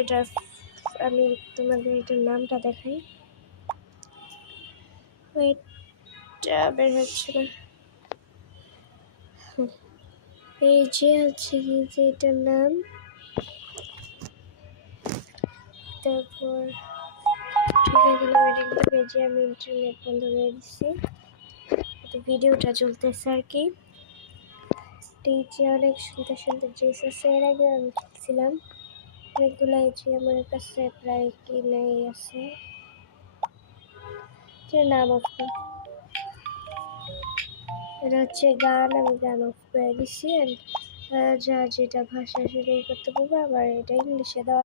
এটা আমি তোমাদের এটার নামটা দেখাই। এটা বের হচ্ছে না। এই যে হচ্ছে কি যে এটার নাম, তারপর যে আমি ইন্টারনেট বন্ধ করে দিচ্ছি, তো ভিডিওটা চলতেছে আর কি। এই যে অনেক সুন্দর সুন্দর ড্রেস আছে, এর আগে আমি কিনছিলাম অনেকগুলো। এই যে আমার কাছে প্রায় কিনেই আছে, যে নাম অফ, এটা হচ্ছে গান, আমি গান অফ করে দিচ্ছি। যা যেটা ভাষা সেটাই করতে পারবো, আবার এটা ইংলিশে দেওয়া।